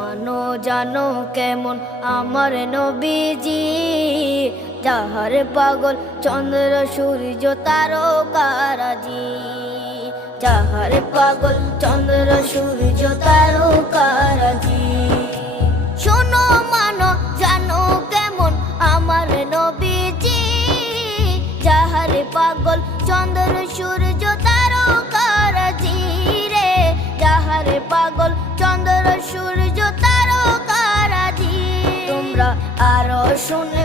মানো জানো কেমন আমার নবীজি, যাহার পাগল চন্দ্র সূর্য তারকারাজি, যাহার পাগল চন্দ্র সূর্য তারকারাজি। শোনো মানো জানো কেমন আমার নবীজি, যাহার পাগল চন্দ্র সূর্য তারকারাজি রে, যাহার পাগল চন্দ্র সূর্য তারকারাজি। তোমরা আরো শুনে